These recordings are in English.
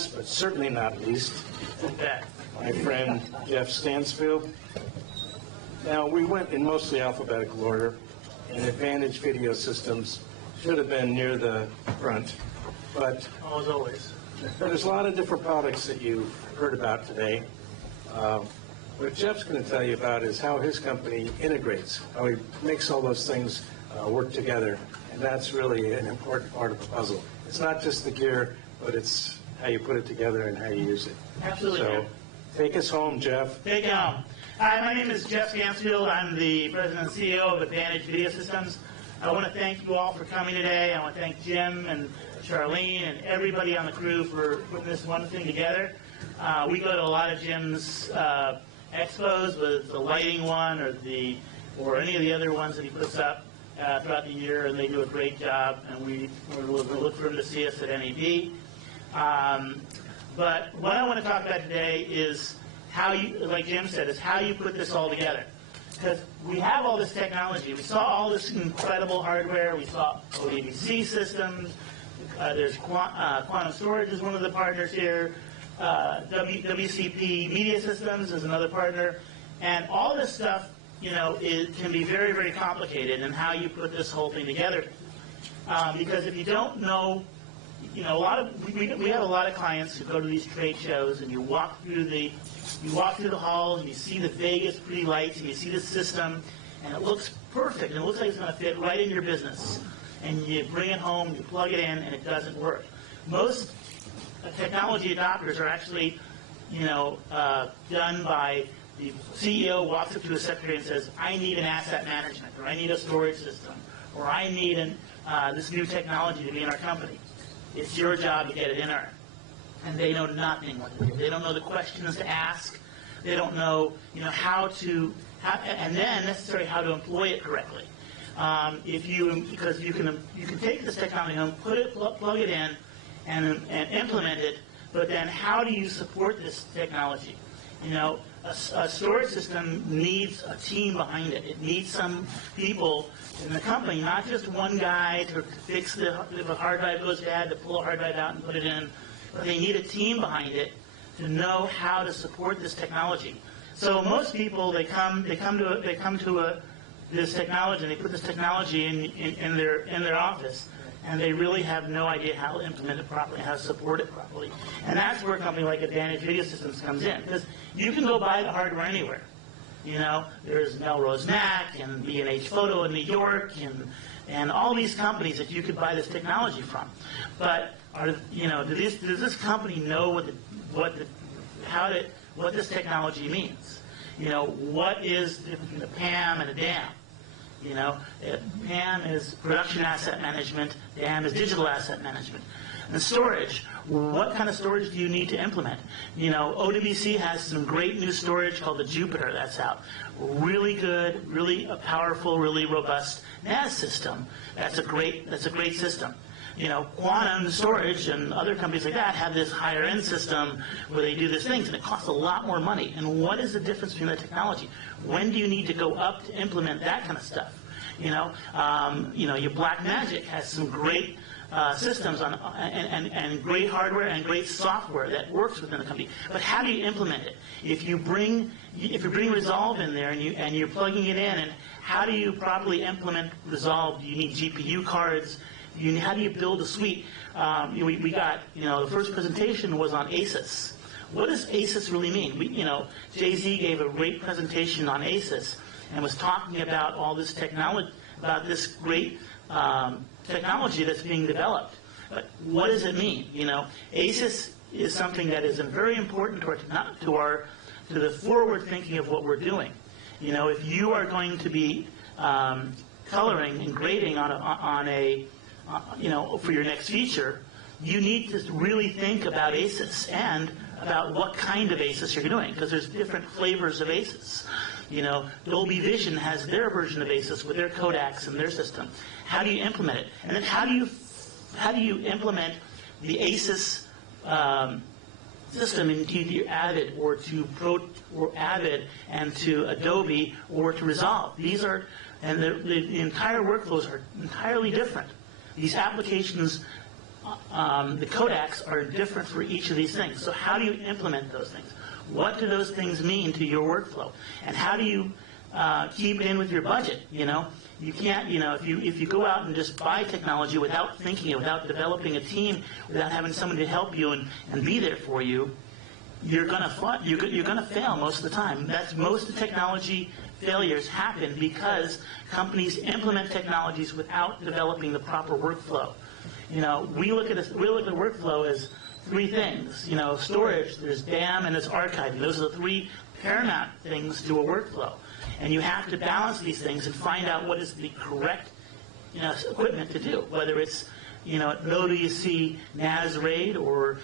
last, but certainly not least, my friend Jeff Stansfield. Now, we went in mostly alphabetical order, and Advantage Video Systems should have been near the front, but As always. there's a lot of different products that you've heard about today. What Jeff's going to tell you about is how his company integrates, how he makes all those things work together, and that's really an important part of the puzzle. It's not just the gear, but it's how you put it together and how you use it. Absolutely. So, take us home, Jeff. Take it home. Hi, my name is Jeff Stansfield. I'm the President and CEO of Advantage Video Systems. I want to thank you all for coming today. I want to thank Jim and Charlene and everybody on the crew for putting this one thing together. We go to a lot of Jim's expos, with the lighting one or any of the other ones that he puts up throughout the year, and they do a great job. And we're going to look for him to see us at NAB. But what I want to talk about today is how you, like Jim said, is how you put this all together. Because we have all this technology. We saw all this incredible hardware. We saw ODBC systems. There's Quantum Storage is one of the partners here. WCP Media Systems is another partner. And all this stuff, can be very, very complicated in how you put this whole thing together. Because if you don't know, we have a lot of clients who go to these trade shows, and you walk through the halls, and you see the Vegas pretty lights, and you see the system, and it looks perfect, and it looks like it's going to fit right in your business. And you bring it home, you plug it in, and it doesn't work. Most technology adopters are actually, done by the CEO walks up to his secretary and says, I need an asset management, or I need a storage system, or I need this new technology to be in our company. It's your job to get it in there. And they know nothing what to do. They don't know the questions to ask. They don't know, and then necessarily how to employ it correctly. Because you can take this technology home, plug it in, and implement it. But then, how do you support this technology? A storage system needs a team behind it. It needs some people in the company, not just one guy to fix if a hard drive goes bad, to pull a hard drive out and put it in. But they need a team behind it to know how to support this technology. So most people, they come to this technology, and they put this technology in their office, and they really have no idea how to implement it properly, how to support it properly. And that's where a company like Advantage Video Systems comes in, because you can go buy the hardware anywhere. There's Melrose Mac and B&H Photo in New York, and all these companies that you could buy this technology from. But does this company know what this technology means? What is the difference between a PAM and a DAM? PAM is production asset management, DAM is digital asset management. And storage, what kind of storage do you need to implement? OWC has some great new storage called the Jupiter that's out. Really good, really powerful, really robust NAS system. That's a great system. Quantum Storage and other companies like that have this higher end system where they do these things, and it costs a lot more money. And what is the difference between the technology? When do you need to go up to implement that kind of stuff? Your Black Magic has some great systems and great hardware and great software that works within the company. But how do you implement it? If you bring Resolve in there and you're plugging it in, and how do you properly implement Resolve? Do you need GPU cards? How do you build a suite? We got, the first presentation was on ASUS. What does ASUS really mean? Jay-Z gave a great presentation on ASUS and was talking about all this technology, about this great technology that's being developed. But what does it mean? ASUS is something that is very important to the forward thinking of what we're doing. If you are going to be coloring and grading for your next feature, you need to really think about ASUS and about what kind of ASUS you're doing, because there's different flavors of ASUS. Dolby Vision has their version of ASUS with their codecs and their system. How do you implement it? And then how do you implement the ASUS system into your Avid or Avid and to Adobe or to Resolve? The entire workflows are entirely different. These applications the codecs are different for each of these things. So how do you implement those things? What do those things mean to your workflow? And how do you keep it in with your budget? You can't, if you go out and just buy technology without thinking, without developing a team, without having someone to help you and be there for you, you're going to fail most of the time. Most of the technology failures happen because companies implement technologies without developing the proper workflow. We look at workflow as three things. Storage, there's DAM, and there's archiving. Those are the three paramount things to a workflow. And you have to balance these things and find out what is the correct equipment to do, whether it's low DUC NAS RAID or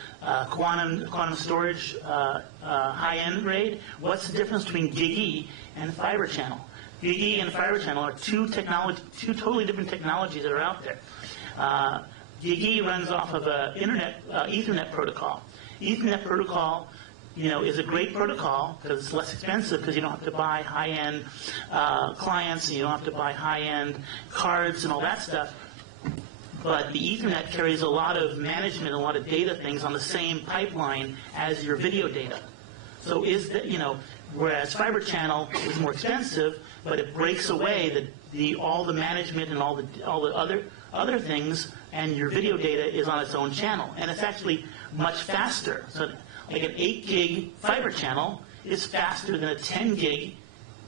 quantum storage high-end RAID. What's the difference between GigE and fiber channel? GigE and fiber channel are two totally different technologies that are out there. GigE runs off of an Ethernet protocol. Ethernet protocol, is a great protocol because it's less expensive because you don't have to buy high-end clients and you don't have to buy high-end cards and all that stuff. But the Ethernet carries a lot of management and a lot of data things on the same pipeline as your video data. So whereas fiber channel is more expensive, but it breaks away all the management and all the other things, and your video data is on its own channel, and it's actually much faster. So like an 8 gig fiber channel is faster than a 10 gig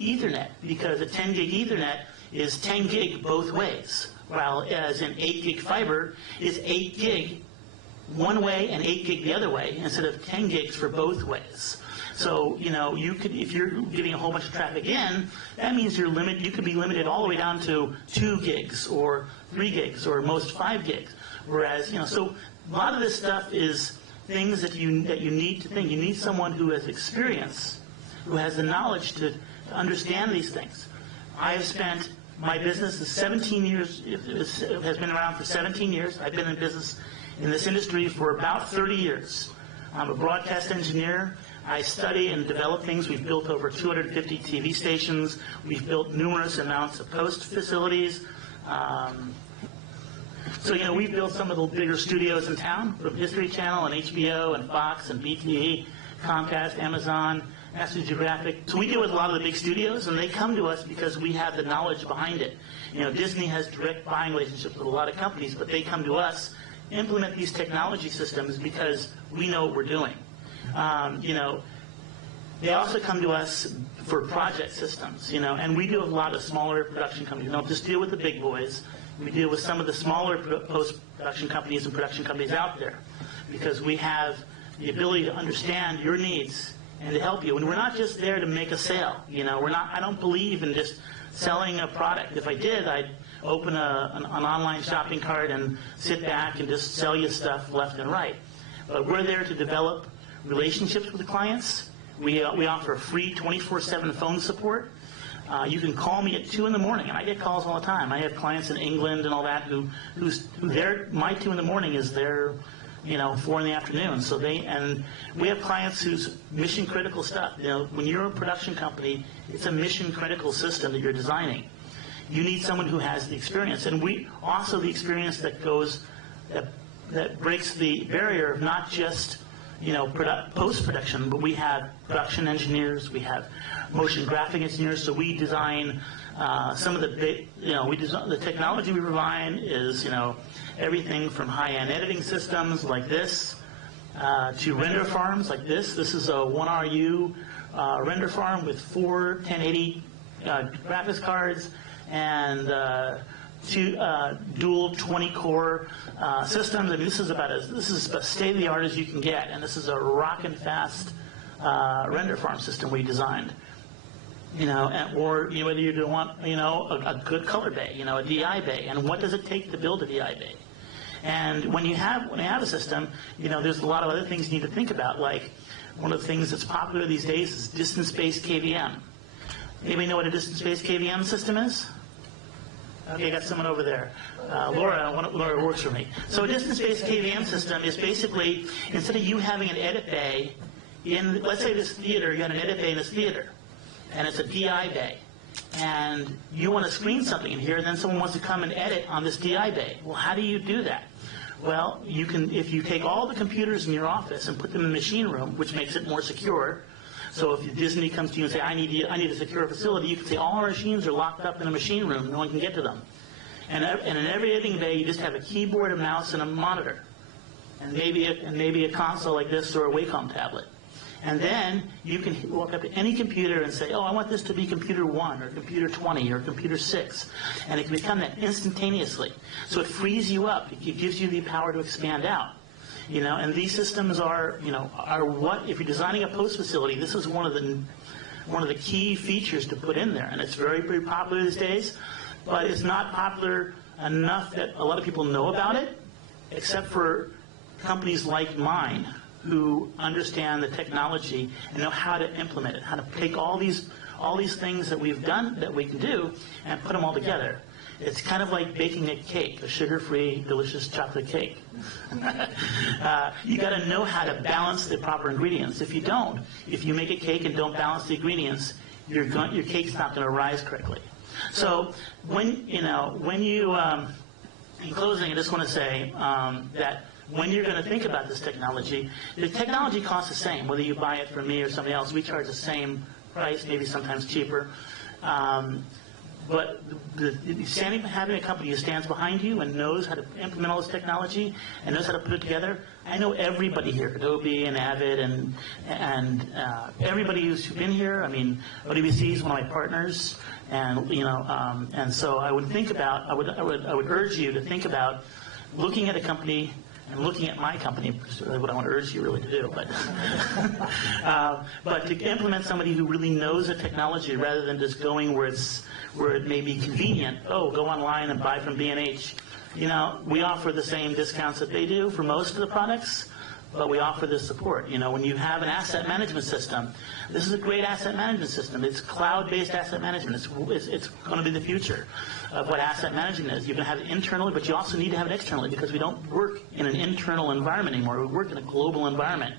Ethernet, because a 10 gig Ethernet is 10 gig both ways, while as an 8 gig fiber is 8 gig one way and 8 gig the other way, instead of 10 gigs for both ways. So, if you're getting a whole bunch of traffic in, that means you could be limited all the way down to 2 gigs or 3 gigs or most 5 gigs. Whereas, so a lot of this stuff is things that you need to think. You need someone who has experience, who has the knowledge to understand these things. I have spent, my business is 17 years, it has been around for 17 years. I've been in business in this industry for about 30 years. I'm a broadcast engineer. I study and develop things. We've built over 250 TV stations. We've built numerous amounts of post facilities. So, we've built some of the bigger studios in town, from History Channel and HBO and Fox and BTE, Comcast, Amazon, National Geographic. So we deal with a lot of the big studios, and they come to us because we have the knowledge behind it. Disney has direct buying relationships with a lot of companies, but they come to us, implement these technology systems because we know what we're doing. They also come to us for project systems, and we deal with a lot of smaller production companies. We don't just deal with the big boys. We deal with some of the smaller post-production companies and production companies out there because we have the ability to understand your needs and to help you. And we're not just there to make a sale. I don't believe in just selling a product. If I did, I'd open an online shopping cart and sit back and just sell you stuff left and right. But we're there to develop relationships with the clients. We offer free 24/7 phone support. You can call me at 2 in the morning, and I get calls all the time. I have clients in England and all that who my 2 in the morning is their 4 in the afternoon. So we have clients whose mission critical stuff. When you're a production company, it's a mission critical system that you're designing. You need someone who has the experience, and we also the experience that breaks the barrier of not just post-production, but we have production engineers, we have motion graphic engineers, so we design some of the big, the technology we provide is, everything from high-end editing systems like this to render farms like this. This is a 1RU render farm with 4 1080 graphics cards and two dual 20-core systems. I mean, this is as state-of-the-art as you can get, and this is a rockin' fast render farm system we designed. Or whether you want a good color bay, a DI bay, and what does it take to build a DI bay? And when you have a system, there's a lot of other things you need to think about. Like one of the things that's popular these days is distance-based KVM. Anybody know what a distance-based KVM system is? Okay, I got someone over there. Laura works for me. So a distance-based KVM system is basically, instead of you having an edit bay in, let's say this theater, you had an edit bay in this theater, and it's a DI bay, and you want to screen something in here, and then someone wants to come and edit on this DI bay. Well, how do you do that? Well, you can, if you take all the computers in your office and put them in the machine room, which makes it more secure. So if Disney comes to you and say, I need a secure facility, you can say, all our machines are locked up in a machine room, no one can get to them. And in every other day, you just have a keyboard, a mouse, and a monitor. And maybe a console like this or a Wacom tablet. And then you can walk up to any computer and say, oh, I want this to be computer 1 or computer 20 or computer 6. And it can become that instantaneously. So it frees you up. It gives you the power to expand out. And these systems are what, if you're designing a post facility, this is one of the key features to put in there. And it's very, very popular these days, but it's not popular enough that a lot of people know about it, except for companies like mine, who understand the technology and know how to implement it, how to take all these things that we've done, that we can do, and put them all together. It's kind of like baking a cake, a sugar-free, delicious chocolate cake. You got to know how to balance the proper ingredients. If you don't, if you make a cake and don't balance the ingredients, your cake's not going to rise correctly. So in closing, I just want to say that when you're going to think about this technology, the technology costs the same, whether you buy it from me or somebody else. We charge the same price, maybe sometimes cheaper. But having a company who stands behind you and knows how to implement all this technology and knows how to put it together. I know everybody here, Adobe and Avid and everybody who's been here. I mean, OWC is one of my partners, and so I would think about, I would urge you to think about looking at a company and looking at my company, which is really what I want to urge you really to do, but to implement somebody who really knows the technology rather than just going where it may be convenient. Oh, go online and buy from B&H. We offer the same discounts that they do for most of the products, but we offer this support. When you have an asset management system, this is a great asset management system. It's cloud-based asset management. It's going to be the future of what asset management is. You can have it internally, but you also need to have it externally because we don't work in an internal environment anymore. We work in a global environment,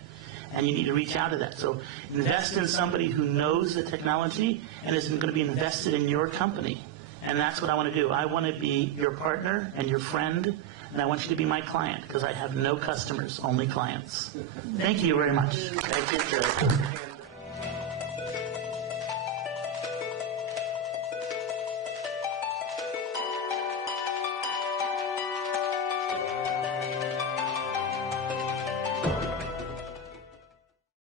and you need to reach out to that. So invest in somebody who knows the technology and is going to be invested in your company. And that's what I want to do. I want to be your partner and your friend, and I want you to be my client because I have no customers, only clients. Thank you very much. Thank you, Joe.